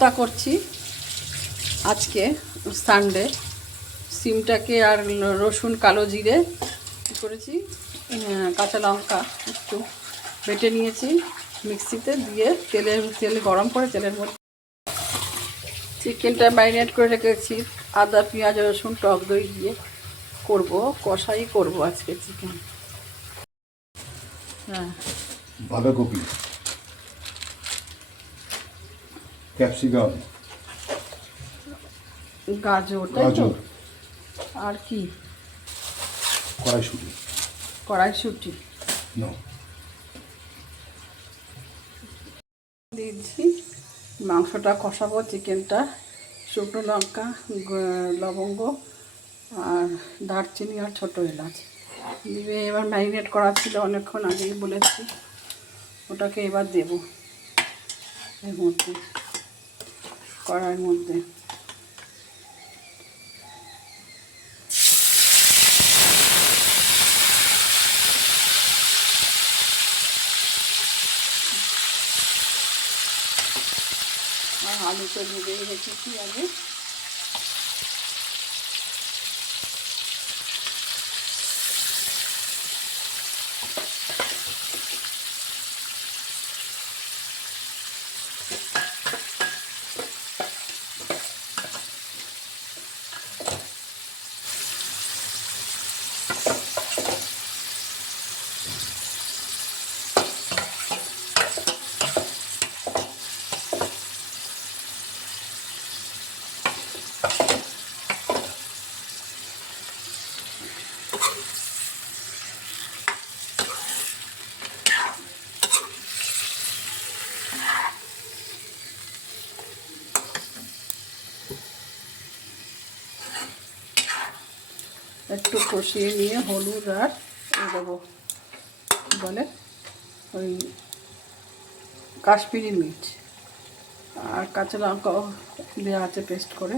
তা করছি আজকে সানডে। সিমটাকে আর রসুন কালো জিরে কী করেছি, কাঁচা লঙ্কা একটু বেটে নিয়েছি মিক্সিতে, দিয়ে তেল গরম করে তেলের মধ্যে চিকেনটা ম্যারিনেট করে রেখেছি। আদা পেঁয়াজ রসুন টক দই দিয়ে করব, কষাই করব আজকে চিকেন। হ্যাঁ, বাঁধাকপি, ক্যাপসিকাম, গাজর, তাই তো? আর কি? কড়াইশুঁটি। কড়াইশুঁটি নো, দিয়েছি। মাংসটা কষাবো, চিকেনটা, শুকনো লঙ্কা, লবঙ্গ আর দারচিনি আর ছোটো এলাচ দিয়ে এবার ম্যারিনেট করা ছিল অনেকক্ষণ আগেই বলেছি, ওটাকে এবার দেব এর মধ্যে, কড়াইয়ের মধ্যে। আর আলুটা ভেজে রেখেছি আগে। একটু কষিয়ে নিয়ে হলুদ আর দেবো বলে ওই কাশ্মীরি মির্চ আর কাঁচা লঙ্কাও দেওয়া আছে পেস্ট করে।